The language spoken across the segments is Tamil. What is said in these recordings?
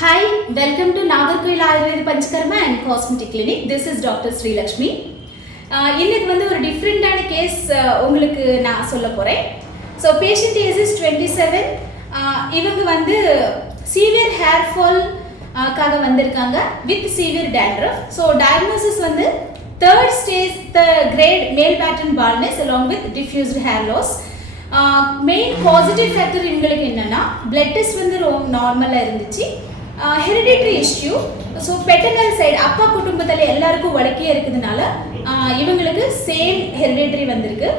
Hi, welcome to Nagarkoil Ayurveda Panchakarma and Cosmetic Clinic. This is Dr. Sri Lakshmi. இன்னைக்கு வந்து ஒரு டிஃப்ரெண்டான கேஸ் உங்களுக்கு நான் சொல்ல போறேன். So patient age is 27. இவங்க வந்து சீவியர் ஹேர் ஃபால் காக வந்திருக்காங்க with severe dandruff. So diagnosis வந்து third stage grade male pattern baldness along with diffused hair loss. Main positive factor இவங்களுக்கு என்னன்னா பிளட் டெஸ்ட் வந்து ரொம்ப நார்மலாக இருந்துச்சு. Hereditary issue. So paternal side அப்பா குடும்பத்தில் எல்லாருக்கும் வழக்கியே இருக்கிறதுனால இவங்களுக்கு சேம் ஹெரிடிட்ரி வந்திருக்கு.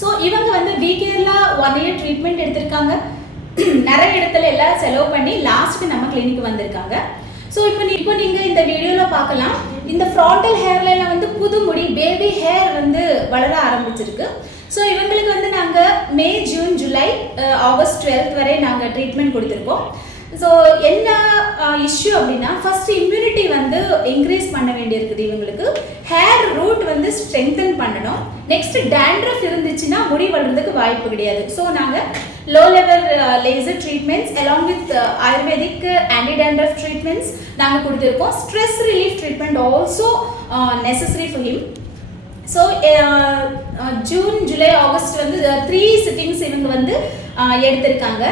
ஸோ இவங்க வந்து வீக்கேரில் 1 year ட்ரீட்மெண்ட் எடுத்திருக்காங்க. நிறைய இடத்துல எல்லாம் செலவு பண்ணி லாஸ்ட்டுக்கு நம்ம கிளினிக் வந்திருக்காங்க. ஸோ இப்போ நீங்கள் இந்த வீடியோவில் பார்க்கலாம், இந்த ஃப்ராண்டல் ஹேர்ல வந்து புது முடி பேபி ஹேர் வந்து வளர ஆரம்பிச்சிருக்கு. ஸோ இவங்களுக்கு வந்து நாங்கள் மே, ஜூன், ஜூலை, ஆகஸ்ட் 12th வரை நாங்கள் ட்ரீட்மெண்ட் கொடுத்துருக்கோம். ஸோ என்ன இஷ்யூ அப்படின்னா, ஃபர்ஸ்ட் இம்யூனிட்டி வந்து இன்க்ரீஸ் பண்ண வேண்டியிருக்குது. இவங்களுக்கு ஹேர் ரூட் வந்து ஸ்ட்ரெங்தன் பண்ணணும். நெக்ஸ்ட் டேண்ட்ரஃப் இருந்துச்சுன்னா முடி வளர்றதுக்கு வாய்ப்பு கிடையாது. ஸோ நாங்கள் low level laser treatments along with ayurvedic anti dandruff treatments நாங்கள் கொடுத்துருக்கோம். Stress relief treatment also necessary for him. So June, July, August வந்து 3 சிட்டிங்ஸ் இவங்க வந்து எடுத்திருக்காங்க.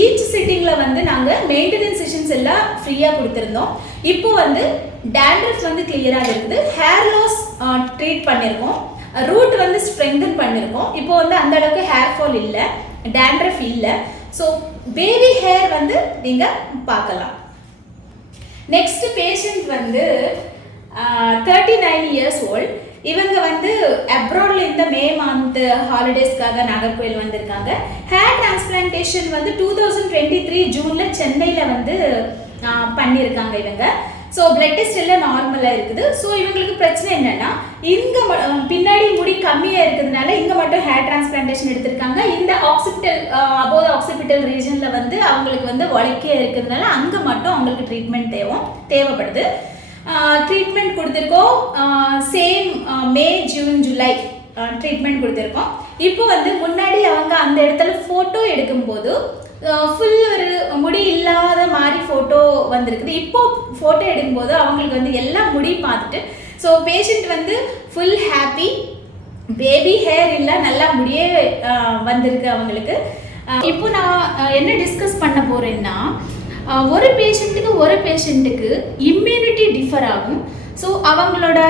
ஈச் சிட்டிங்கில் வந்து நாங்கள் மெயின்டெனன்ஸ் செஷன்ஸ் எல்லாம் ஃப்ரீயாக கொடுத்துருந்தோம். இப்போ வந்து டேண்ட்ரஃப் வந்து கிளியராக இருக்குது. ஹேர் லாஸ் ட்ரீட் பண்ணியிருக்கோம். ரூட் வந்து ஸ்ட்ரெங்தன் பண்ணியிருக்கோம். இப்போ வந்து அந்த அளவுக்கு ஹேர் ஃபால் இல்லை, டேண்ட்ரஃப் இல்லை. ஸோ பேபி ஹேர் வந்து நீங்கள் பார்க்கலாம். நெக்ஸ்ட் பேஷண்ட் வந்து 39 years old. இவங்க வந்து அப்ராட்ல இந்த மே மந்த் ஹாலிடேஸ்க்காக நாகர்கோயில் வந்திருக்காங்க. ஹேர் டிரான்ஸ்பிளான்டேஷன் வந்து 2023 ஜூன்ல சென்னையில் வந்து பண்ணியிருக்காங்க இவங்க. ஸோ பிளட் டெஸ்ட் எல்லாம் நார்மலாக இருக்குது. ஸோ இவங்களுக்கு பிரச்சனை என்னன்னா, இங்கே பின்னாடி முடி கம்மியாக இருக்கிறதுனால இங்கே மட்டும் ஹேர் டிரான்ஸ்பிளான்டேஷன் எடுத்திருக்காங்க. இந்த ஆக்சிபிட்டல் அபோவ் ஆக்சிபிட்டல் ரீஜனில் வந்து அவங்களுக்கு வந்து வலிக்கையாக இருக்கிறதுனால அங்கே மட்டும் அவங்களுக்கு ட்ரீட்மெண்ட் தேவைப்படுது. ட்ரீட்மெண்ட் கொடுத்துருக்கோம். சேம் மே, ஜூன், ஜூலை ட்ரீட்மெண்ட் கொடுத்துருக்கோம். இப்போ வந்து முன்னாடி அவங்க அந்த இடத்துல ஃபோட்டோ எடுக்கும்போது ஃபுல் ஒரு முடி இல்லாத மாதிரி ஃபோட்டோ வந்திருக்குது. இப்போ ஃபோட்டோ எடுக்கும்போது அவங்களுக்கு வந்து எல்லா முடி பார்த்துட்டு ஸோ பேஷண்ட் வந்து ஃபுல் ஹாப்பி. பேபி ஹேர் இல்லை, நல்லா முடியே வந்திருக்கு அவங்களுக்கு. இப்போ நான் என்ன டிஸ்கஸ் பண்ண போகிறேன்னா, ஒரு பேஷண்ட்டுக்கு இம்யூனிட்டி டிஃபர் ஆகும். ஸோ அவங்களோட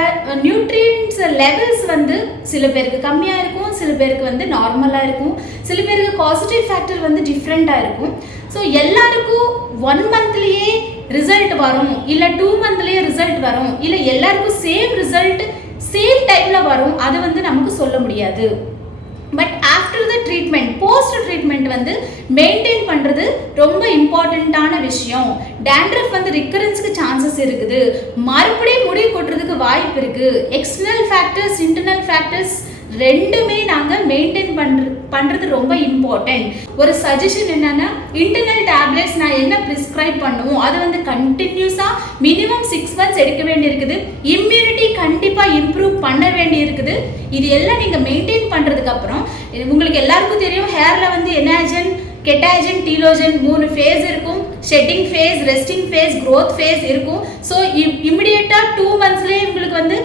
நியூட்ரியன்ஸ் லெவல்ஸ் வந்து சில பேருக்கு கம்மியாக இருக்கும், சில பேருக்கு வந்து நார்மலாக இருக்கும், சில பேருக்கு பாசிட்டிவ் ஃபேக்டர் வந்து டிஃப்ரெண்ட்டாக இருக்கும். ஸோ எல்லாருக்கும் 1 monthலேயே ரிசல்ட் வரும், இல்லை 2 monthலேயே ரிசல்ட் வரும், இல்லை எல்லாருக்கும் சேம் ரிசல்ட் சேம் டைமில் வரும், அது வந்து நமக்கு சொல்ல முடியாது. But after the treatment, post treatment வந்து மெயின்டைன் பண்ணுறது ரொம்ப இம்பார்ட்டண்ட்டான விஷயம். டேண்ட்ரஃப் வந்து ரிக்கரன்ஸுக்கு சான்சஸ் இருக்குது, மறுபடியும் முடி கொட்டுறதுக்கு வாய்ப்பு இருக்குது. எக்ஸ்டர்னல் ஃபேக்டர்ஸ், இன்டர்னல் ஃபேக்டர்ஸ் ரெண்டுமே நாங்கள் மெயின்டைன் பண்ணுறது ரொம்ப இம்பார்ட்டன்ட். ஒரு சஜஷன் என்னன்னா, இன்டர்னல் டேப்லெட்ஸ் நான் என்ன ப்ரிஸ்கிரைப் பண்ணுவோம் அதை வந்து கண்டினியூஸாக மினிமம் 6 months எடுக்க வேண்டியிருக்குது. இம்யூனிட்டி கண்டிப்பாக இம்ப்ரூவ் பண்ண வேண்டியிருக்குது. இது எல்லாம் நீங்கள் மெயின்டைன் பண்ணுறதுக்கு அப்புறம் உங்களுக்கு எல்லாருக்கும் தெரியும், ஹேரில் வந்து எனாஜன், கெட்டாஜன், டீலோஜன் 3 ஃபேஸ் இருக்கும். Shedding phase, resting phase, growth phase இருக்கும். ஸோ இமிடியேட்டாக 2 monthsலேயே உங்களுக்கு வந்து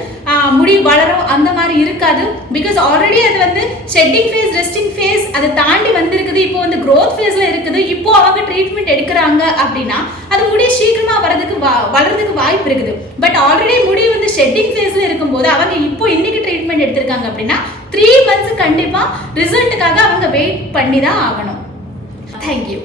முடி வளரும் அந்த மாதிரி இருக்காது. பிகாஸ் ஆல்ரெடி அது வந்து ஷெட்டிங் ஃபேஸ், ரெஸ்டிங் ஃபேஸ் அதை தாண்டி வந்திருக்குது. இப்போ வந்து க்ரோத் ஃபேஸில் இருக்குது. இப்போ அவங்க ட்ரீட்மெண்ட் எடுக்கிறாங்க அப்படின்னா அது முடி சீக்கிரமாக வளர்றதுக்கு வாய்ப்பு இருக்குது. பட் ஆல்ரெடி முடி வந்து ஷெட்டிங் ஃபேஸில் இருக்கும்போது அவங்க இப்போ இன்னைக்கு ட்ரீட்மெண்ட் எடுத்திருக்காங்க அப்படின்னா 3 months கண்டிப்பாக ரிசல்ட்டுக்காக அவங்க வெயிட் பண்ணி தான் ஆகணும். Thank you.